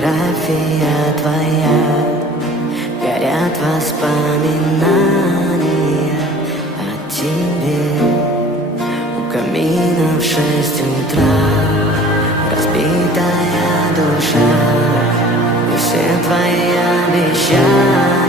фотография твоя, горят воспоминания о тебе. У камина в 6 утра разбитая душа, и все твои обещания